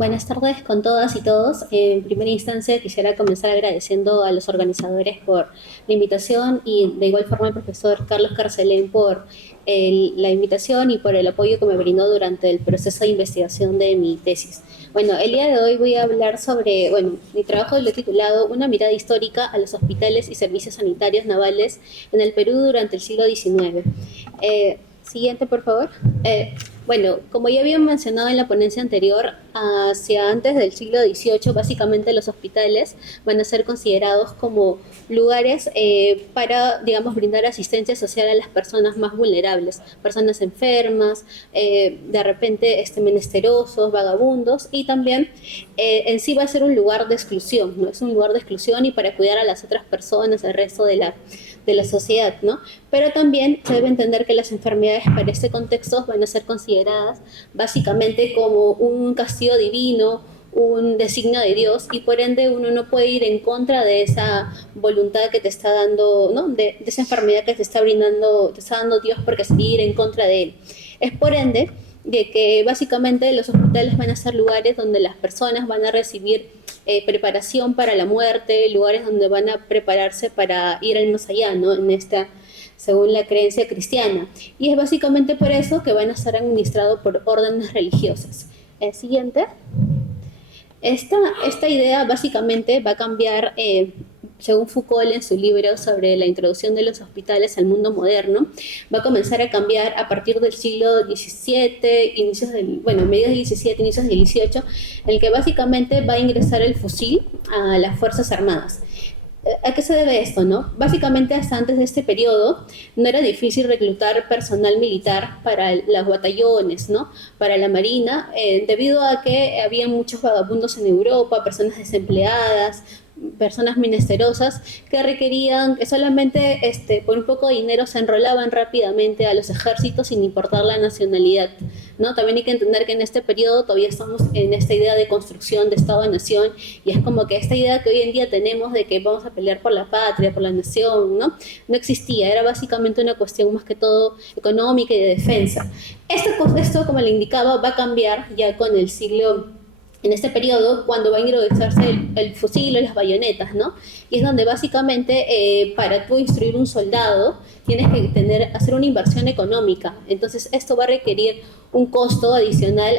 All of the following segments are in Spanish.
Buenas tardes con todas y todos. En primera instancia quisiera comenzar agradeciendo a los organizadores por la invitación y de igual forma al profesor Carlos Carcelén por la invitación y por el apoyo que me brindó durante el proceso de investigación de mi tesis. Bueno, el día de hoy voy a hablar sobre, mi trabajo lo he titulado Una mirada histórica a los hospitales y servicios sanitarios navales en el Perú durante el siglo XIX. Siguiente, por favor. Como ya había mencionado en la ponencia anterior, hacia antes del siglo XVIII, básicamente los hospitales van a ser considerados como lugares para, digamos, brindar asistencia social a las personas más vulnerables, personas enfermas, de repente menesterosos, vagabundos, y también en sí va a ser un lugar de exclusión, ¿no? Es un lugar de exclusión y para cuidar a las otras personas, al resto de la sociedad, ¿no? Pero también se debe entender que las enfermedades para este contexto van a ser consideradas básicamente como un castigo divino, un designio de Dios, y por ende uno no puede ir en contra de esa voluntad que te está dando, ¿no? De esa enfermedad que te está dando Dios, porque es ir en contra de él. Es por ende de que básicamente los hospitales van a ser lugares donde las personas van a recibir preparación para la muerte, lugares donde van a prepararse para ir al más allá, ¿no? Según la creencia cristiana. Y es básicamente por eso que van a estar administrados por órdenes religiosas. Siguiente. Esta idea básicamente va a cambiar, según Foucault en su libro sobre la introducción de los hospitales al mundo moderno, va a comenzar a cambiar a partir del siglo XVII, mediados del XVII, inicios del XVIII, en el que básicamente va a ingresar el fusil a las Fuerzas Armadas. ¿A qué se debe esto, no? Básicamente, hasta antes de este periodo, no era difícil reclutar personal militar para los batallones, ¿no? Para la marina, debido a que había muchos vagabundos en Europa, personas desempleadas, personas menesterosas que requerían que solamente por un poco de dinero se enrolaban rápidamente a los ejércitos sin importar la nacionalidad, ¿no? También hay que entender que en este periodo todavía estamos en esta idea de construcción de Estado-nación, y es como que esta idea que hoy en día tenemos de que vamos a pelear por la patria, por la nación, ¿no? No existía, era básicamente una cuestión más que todo económica y de defensa. Esto, como le indicaba, va a cambiar ya con el siglo en este periodo, cuando va a introducirse el fusil o las bayonetas, ¿no? Y es donde básicamente para tú instruir un soldado tienes que hacer una inversión económica. Entonces esto va a requerir un costo adicional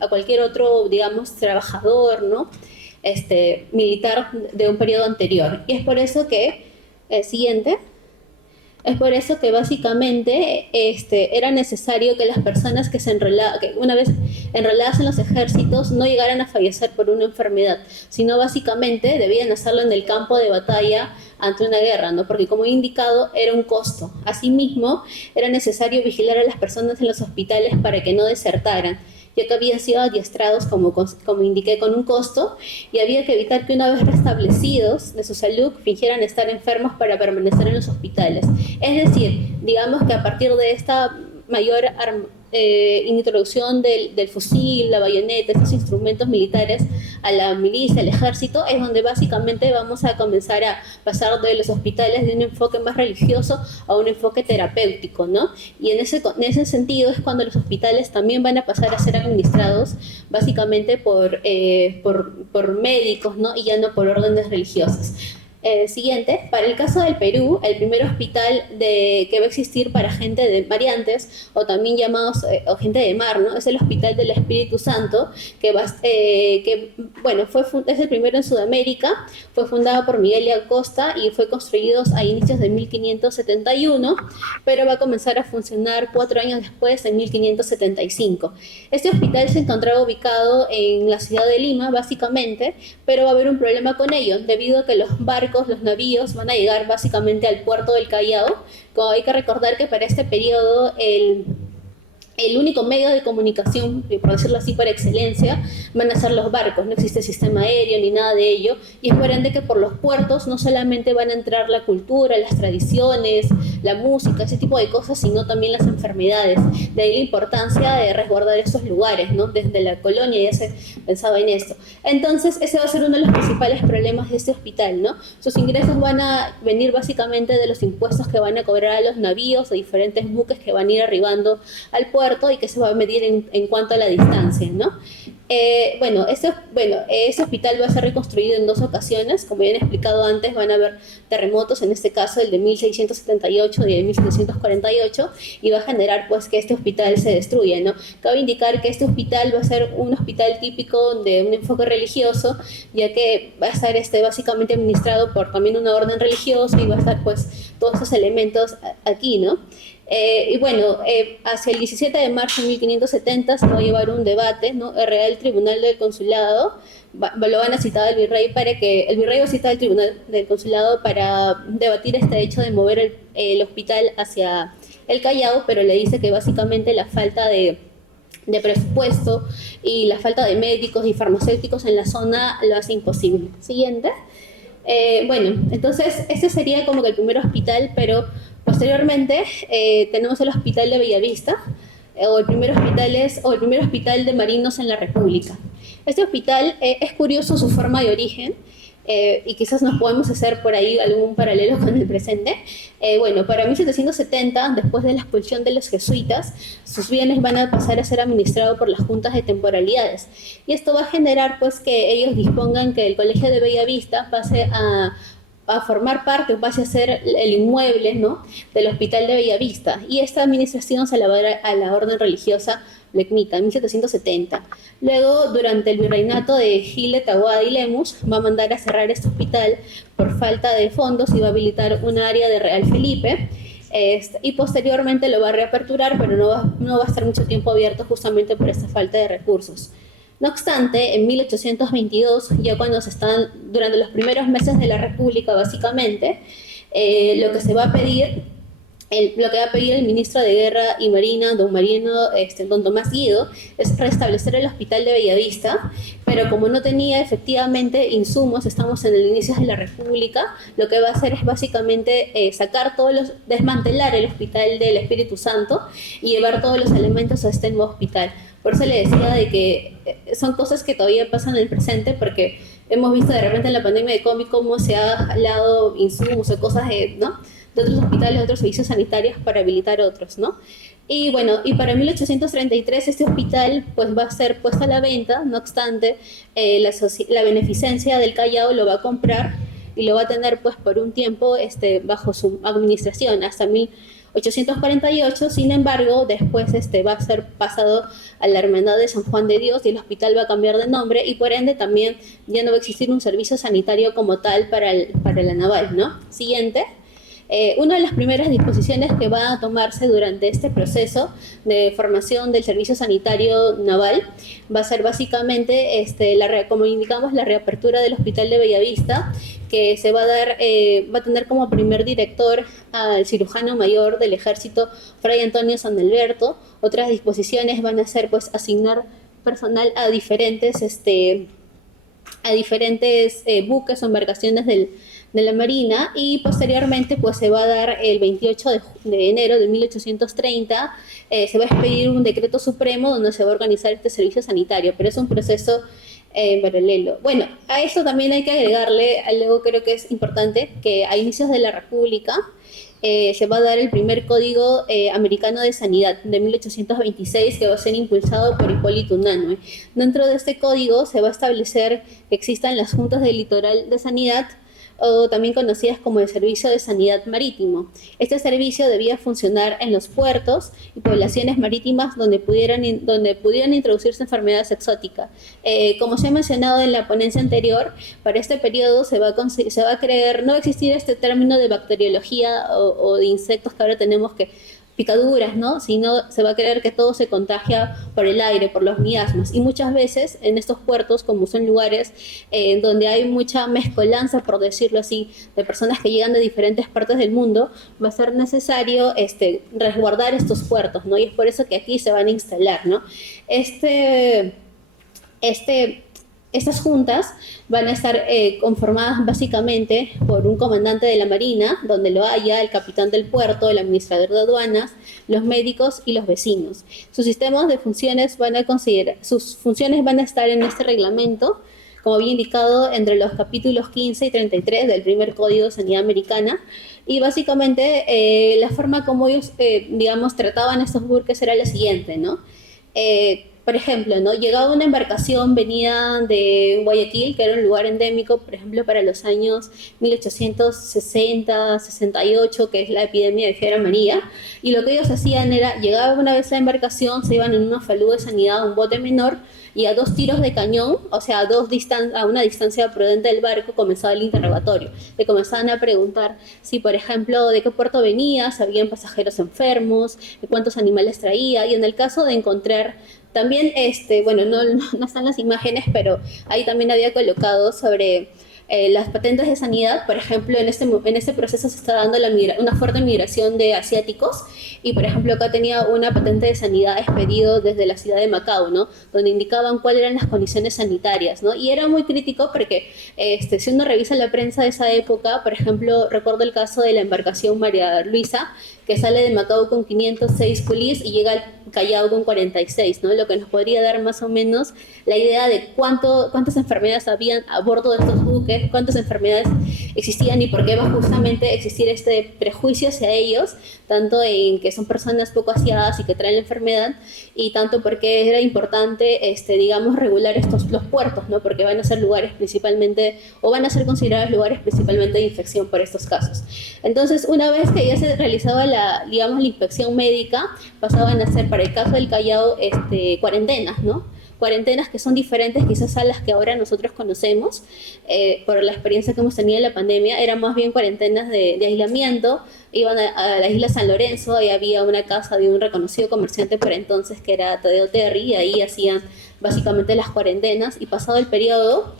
a cualquier otro, digamos, trabajador, ¿no? Militar de un periodo anterior. Y es por eso que, siguiente, es por eso que básicamente era necesario que las personas que una vez enroladas en los ejércitos no llegaran a fallecer por una enfermedad, sino básicamente debían hacerlo en el campo de batalla ante una guerra, ¿no? Porque como he indicado, era un costo. Asimismo, era necesario vigilar a las personas en los hospitales para que no desertaran, ya que habían sido adiestrados, como indiqué, con un costo, y había que evitar que una vez restablecidos de su salud fingieran estar enfermos para permanecer en los hospitales. Es decir, digamos que a partir de esta mayor introducción del fusil, la bayoneta, estos instrumentos militares a la milicia, al ejército, es donde básicamente vamos a comenzar a pasar de los hospitales de un enfoque más religioso a un enfoque terapéutico, ¿no? Y en ese sentido es cuando los hospitales también van a pasar a ser administrados básicamente por médicos, ¿no? Y ya no por órdenes religiosas. Siguiente, para el caso del Perú, el primer hospital que va a existir para gente de variantes, o también llamados o gente de mar, ¿no? Es el Hospital del Espíritu Santo, es el primero en Sudamérica, fue fundado por Miguel de Acosta y fue construido a inicios de 1571, pero va a comenzar a funcionar 4 años después, en 1575. Este hospital se encontraba ubicado en la ciudad de Lima, básicamente, pero va a haber un problema con ello, debido a que los navíos van a llegar básicamente al puerto del Callao. Como hay que recordar que para este periodo el único medio de comunicación, por decirlo así, por excelencia, van a ser los barcos. No existe sistema aéreo ni nada de ello, y es por ende que por los puertos no solamente van a entrar la cultura, las tradiciones, la música, ese tipo de cosas, sino también las enfermedades. De ahí la importancia de resguardar estos lugares, ¿no? Desde la colonia ya se pensaba en esto. Entonces ese va a ser uno de los principales problemas de este hospital, ¿no? Sus ingresos van a venir básicamente de los impuestos que van a cobrar a los navíos, de diferentes buques que van a ir arribando al puerto, y que se va a medir en cuanto a la distancia, ¿no? Ese hospital va a ser reconstruido en dos ocasiones. Como ya han explicado antes, van a haber terremotos, en este caso el de 1678 y el de 1748, y va a generar pues que este hospital se destruya, ¿no? Cabe indicar que este hospital va a ser un hospital típico de un enfoque religioso, ya que va a estar básicamente administrado por también una orden religiosa y va a estar pues todos esos elementos aquí, ¿no? Hacia el 17 de marzo de 1570 se va a llevar un debate, ¿no? El Real Tribunal del Consulado lo van a citar al virrey para que el virrey va a citar al Tribunal del Consulado para debatir este hecho de mover el hospital hacia el Callao, pero le dice que básicamente la falta de presupuesto y la falta de médicos y farmacéuticos en la zona lo hace imposible. Siguiente. Entonces este sería como que el primer hospital, pero posteriormente tenemos el Hospital de Bellavista, o el primer hospital de marinos en la República. Este hospital es curioso su forma de origen, y quizás nos podemos hacer por ahí algún paralelo con el presente. Para 1770, después de la expulsión de los jesuitas, sus bienes van a pasar a ser administrados por las juntas de temporalidades. Y esto va a generar pues que ellos dispongan que el Colegio de Bellavista pase a formar parte, pase a ser el inmueble, ¿no?, del Hospital de Bellavista. Y esta administración se la va a dar a la orden religiosa Lecmita, en 1770. Luego, durante el virreinato de Gil de Tahuada y Lemus, va a mandar a cerrar este hospital por falta de fondos y va a habilitar un área de Real Felipe. Y posteriormente lo va a reaperturar, pero no va a estar mucho tiempo abierto justamente por esta falta de recursos. No obstante, en 1822, ya cuando durante los primeros meses de la República, básicamente, lo que va a pedir el ministro de Guerra y Marina, don Tomás Guido, es restablecer el Hospital de Bellavista, pero como no tenía efectivamente insumos, estamos en el inicio de la República, lo que va a hacer es básicamente desmantelar el Hospital del Espíritu Santo y llevar todos los elementos a este nuevo hospital. Por eso le decía de que son cosas que todavía pasan en el presente, porque hemos visto de repente en la pandemia de COVID cómo se ha jalado insumos o cosas de otros hospitales, de otros servicios sanitarios para habilitar otros, ¿no? Y para 1833 este hospital pues va a ser puesto a la venta. No obstante, la beneficencia del Callao lo va a comprar y lo va a tener pues por un tiempo bajo su administración hasta 1848. Sin embargo, después va a ser pasado a la Hermandad de San Juan de Dios y el hospital va a cambiar de nombre, y por ende también ya no va a existir un servicio sanitario como tal para la naval, ¿no? Siguiente. Una de las primeras disposiciones que va a tomarse durante este proceso de formación del servicio sanitario naval va a ser básicamente, como indicamos, la reapertura del Hospital de Bellavista, que se va a tener como primer director al cirujano mayor del Ejército, Fray Antonio San Alberto. Otras disposiciones van a ser pues asignar personal a diferentes buques o embarcaciones de la Marina, y posteriormente pues se va a dar el 28 de enero de 1830, se va a expedir un decreto supremo donde se va a organizar este servicio sanitario, pero es un proceso paralelo. Bueno, a esto también hay que agregarle algo, creo que es importante, que a inicios de la República se va a dar el primer Código Americano de Sanidad de 1826, que va a ser impulsado por Hipólito Unanue. Dentro de este código se va a establecer que existan las juntas del litoral de sanidad, o también conocidas como el Servicio de Sanidad Marítimo. Este servicio debía funcionar en los puertos y poblaciones marítimas donde pudieran introducirse enfermedades exóticas. Como se ha mencionado en la ponencia anterior, para este periodo se va a creer, no va a existir este término de bacteriología o de insectos que ahora tenemos, que picaduras, ¿no? Sino se va a creer que todo se contagia por el aire, por los miasmas. Y muchas veces en estos puertos, como son lugares donde hay mucha mezcolanza, por decirlo así, de personas que llegan de diferentes partes del mundo, va a ser necesario resguardar estos puertos, ¿no? Y es por eso que aquí se van a instalar, ¿no? Estas juntas van a estar conformadas básicamente por un comandante de la Marina, donde lo haya, el capitán del puerto, el administrador de aduanas, los médicos y los vecinos. Sus funciones van a estar en este reglamento, como había indicado, entre los capítulos 15 y 33 del primer Código de Sanidad Americana. Y básicamente la forma como ellos, trataban estos buques era la siguiente, ¿no? por ejemplo, ¿no? Llegaba una embarcación, venía de Guayaquil, que era un lugar endémico, por ejemplo, para los años 1860, 68, que es la epidemia de fiebre amarilla, y lo que ellos hacían era, llegaba una vez la embarcación, se iban en una falúa de sanidad, un bote menor, y a 2 tiros de cañón, o sea, a una distancia prudente del barco, comenzaba el interrogatorio. Le comenzaban a preguntar si, por ejemplo, de qué puerto venía, si habían pasajeros enfermos, cuántos animales traía, y en el caso de encontrar también, bueno, no están las imágenes, pero ahí también había colocado sobre las patentes de sanidad. Por ejemplo, en este proceso se está dando una fuerte migración de asiáticos, y por ejemplo acá tenía una patente de sanidad expedido desde la ciudad de Macao, ¿no? Donde indicaban cuáles eran las condiciones sanitarias, ¿no? Y era muy crítico porque si uno revisa la prensa de esa época, por ejemplo, recuerdo el caso de la embarcación María Luisa, que sale de Macao con 506 coolies y llega al Callao con 46, ¿no? Lo que nos podría dar más o menos la idea de cuántas enfermedades habían a bordo de estos buques, cuántas enfermedades existían y por qué va justamente a existir este prejuicio hacia ellos, tanto en que son personas poco aseadas y que traen la enfermedad, y tanto porque era importante, digamos, regular los puertos, ¿no? Porque van a ser lugares principalmente, o van a ser considerados lugares principalmente de infección por estos casos. Entonces, una vez que ya se realizaba digamos, la inspección médica, pasaban a ser, para el caso del Callao, cuarentenas, ¿no? Cuarentenas que son diferentes quizás a las que ahora nosotros conocemos, por la experiencia que hemos tenido en la pandemia. Eran más bien cuarentenas de aislamiento. Iban a la isla San Lorenzo, y había una casa de un reconocido comerciante por entonces que era Tadeo Terry, y ahí hacían básicamente las cuarentenas, y pasado el periodo,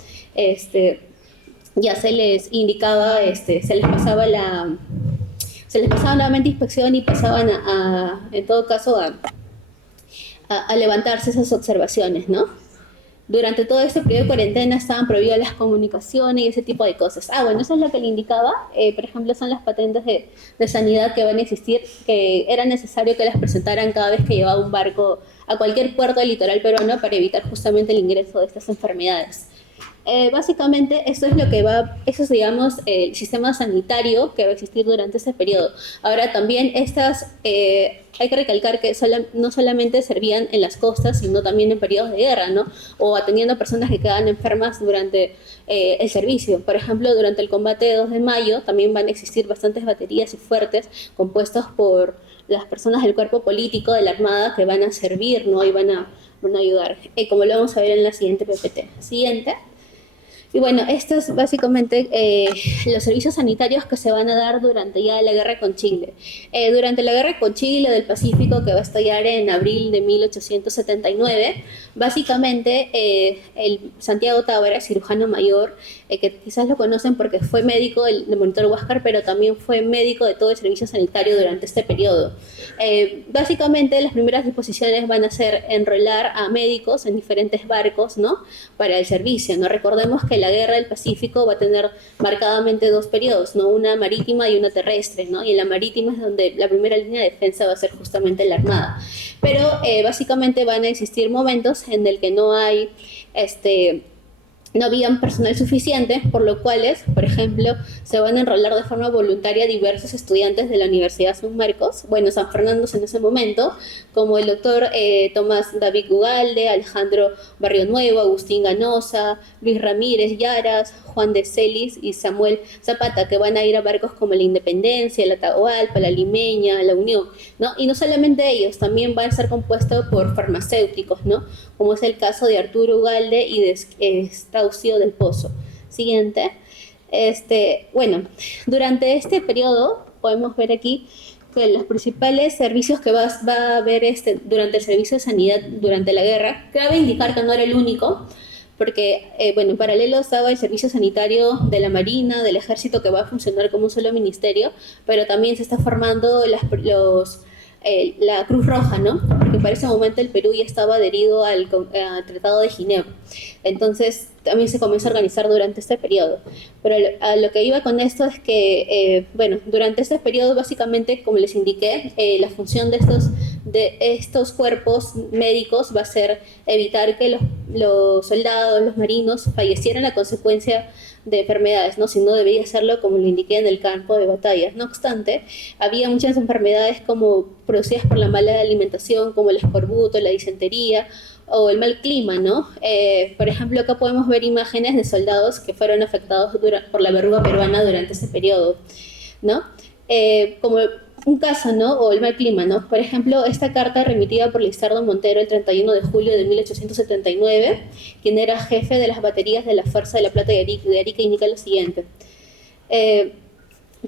ya se les indicaba, se les pasaba nuevamente inspección, y pasaban en todo caso, a levantarse esas observaciones, ¿no? Durante todo este periodo de cuarentena estaban prohibidas las comunicaciones y ese tipo de cosas. Bueno, eso es lo que le indicaba. Por ejemplo, son las patentes de sanidad que van a existir, que era necesario que las presentaran cada vez que llevaba un barco a cualquier puerto del litoral peruano para evitar justamente el ingreso de estas enfermedades. Básicamente, eso es, digamos, el sistema sanitario que va a existir durante este periodo. Ahora, también hay que recalcar que no solamente servían en las costas, sino también en periodos de guerra, ¿no? O atendiendo a personas que quedaban enfermas durante el servicio. Por ejemplo, durante el combate de 2 de mayo, también van a existir bastantes baterías y fuertes compuestos por las personas del cuerpo político de la Armada que van a servir, ¿no? Y van a ayudar, como lo vamos a ver en la siguiente PPT. Siguiente. Y bueno, estos básicamente los servicios sanitarios que se van a dar durante ya la guerra con Chile. Durante la guerra con Chile del Pacífico, que va a estallar en abril de 1879, básicamente el Santiago Tábara, cirujano mayor, que quizás lo conocen porque fue médico del monitor Huáscar, pero también fue médico de todo el servicio sanitario durante este periodo. Básicamente las primeras disposiciones van a ser enrolar a médicos en diferentes barcos, ¿no? Para el servicio, ¿no? Recordemos que la guerra del Pacífico va a tener marcadamente 2 periodos, ¿no? Una marítima y una terrestre, ¿no? Y en la marítima es donde la primera línea de defensa va a ser justamente la Armada. Pero básicamente van a existir momentos en el que no había personal suficiente, por lo cual, por ejemplo, se van a enrolar de forma voluntaria diversos estudiantes de la Universidad San Marcos, San Fernando en ese momento, como el doctor Tomás David Ugalde, Alejandro Barrio Nuevo, Agustín Ganosa, Luis Ramírez Yaras, Juan de Celis y Samuel Zapata, que van a ir a barcos como la Independencia, la Atahualpa, la Limeña, la Unión, ¿no? Y no solamente ellos, también van a estar compuestos por farmacéuticos, ¿no? Como es el caso de Arturo Ugalde y de Estaucio del Pozo. Siguiente. Bueno, durante este periodo podemos ver aquí que los principales servicios que va a haber durante el servicio de sanidad durante la guerra, cabe indicar que no era el único, porque, en paralelo estaba el servicio sanitario de la Marina, del Ejército, que va a funcionar como un solo ministerio, pero también se está formando la Cruz Roja, ¿no? Porque para ese momento el Perú ya estaba adherido al Tratado de Ginebra. Entonces también se comenzó a organizar durante este periodo. Pero a lo que iba con esto es que, durante este periodo, básicamente, como les indiqué, la función de estos cuerpos médicos va a ser evitar que los soldados, los marinos, fallecieran a consecuencia de enfermedades, ¿no? Si no debía hacerlo, como lo indiqué, en el campo de batalla. No obstante, había muchas enfermedades producidas por la mala alimentación, como el escorbuto, la disentería, o el mal clima, ¿no? Por ejemplo, acá podemos ver imágenes de soldados que fueron afectados por la verruga peruana durante ese periodo, ¿no? Como un caso, ¿no? O el mal clima, ¿no? Por ejemplo, esta carta remitida por Lizardo Montero el 31 de julio de 1879, quien era jefe de las baterías de la Fuerza de la Plata de Arica, indica lo siguiente.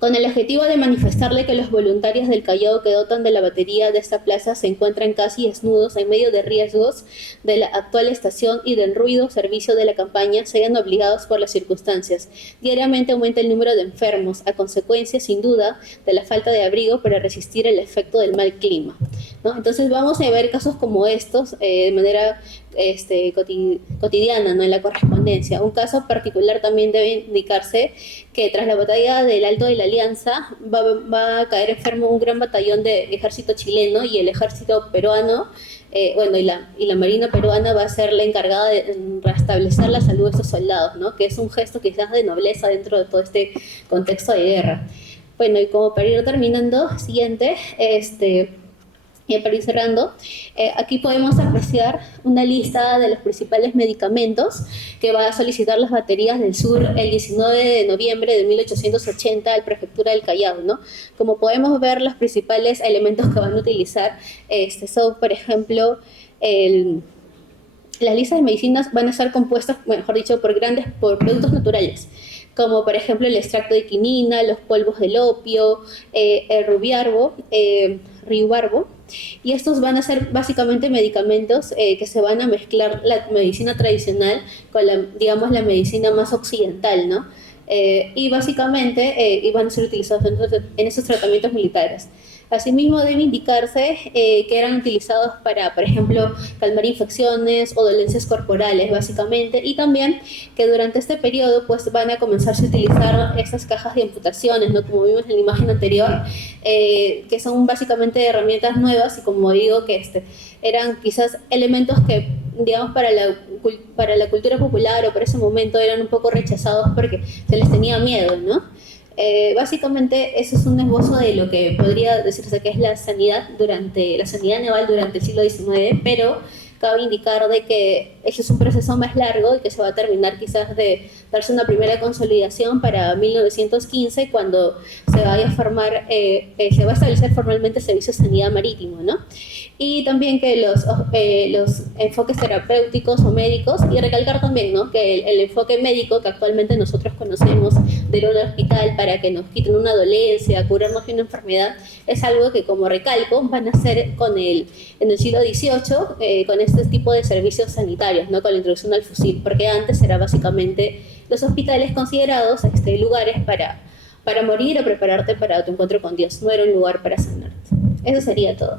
Con el objetivo de manifestarle que los voluntarios del Callao que dotan de la batería de esta plaza se encuentran casi desnudos en medio de riesgos de la actual estación y del ruido servicio de la campaña, sean obligados por las circunstancias. Diariamente aumenta el número de enfermos, a consecuencia, sin duda, de la falta de abrigo para resistir el efecto del mal clima, ¿no? Entonces vamos a ver casos como estos de manera cotidiana, ¿no? En la correspondencia. Un caso particular también debe indicarse que tras la batalla del Alto de la Alianza va a caer enfermo un gran batallón de ejército chileno, y el ejército peruano, y la marina peruana va a ser la encargada de restablecer la salud de estos soldados, ¿no? Que es un gesto quizás de nobleza dentro de todo este contexto de guerra. Bueno, y como para ir terminando, siguiente, y para ir cerrando, aquí podemos apreciar una lista de los principales medicamentos que va a solicitar las baterías del sur el 19 de noviembre de 1880 al Prefectura del Callao, ¿no? Como podemos ver, los principales elementos que van a utilizar son, por ejemplo, las listas de medicinas van a estar compuestas, mejor dicho, por productos naturales, como por ejemplo el extracto de quinina, los polvos del opio, el riubarbo, y estos van a ser básicamente medicamentos que se van a mezclar la medicina tradicional con digamos, la medicina más occidental, ¿no? Y básicamente van a ser utilizados en esos tratamientos militares. Asimismo, debe indicarse que eran utilizados para, por ejemplo, calmar infecciones o dolencias corporales, básicamente, y también que durante este periodo pues, van a comenzarse a utilizar estas cajas de amputaciones, ¿no? Como vimos en la imagen anterior, que son básicamente herramientas nuevas, y como digo, que eran quizás elementos que, digamos, para la cultura popular o para ese momento eran un poco rechazados porque se les tenía miedo, ¿no? Básicamente eso es un esbozo de lo que podría decirse que es la sanidad naval durante el siglo XIX, pero cabe indicar de que ese es un proceso más largo y que se va a terminar quizás de darse una primera consolidación para 1915, cuando se vaya a formar, se va a establecer formalmente el servicio de sanidad marítimo, ¿no? Y también que los enfoques terapéuticos o médicos, y recalcar también, ¿no? Que el enfoque médico que actualmente nosotros conocemos de ir a un hospital para que nos quiten una dolencia, curarnos de una enfermedad, es algo que, como recalco, van a hacer en el siglo XVIII con este tipo de servicios sanitarios, ¿no? Con la introducción al fusil, porque antes era básicamente los hospitales considerados lugares para morir o prepararte para tu encuentro con Dios, no era un lugar para sanarte. Eso sería todo.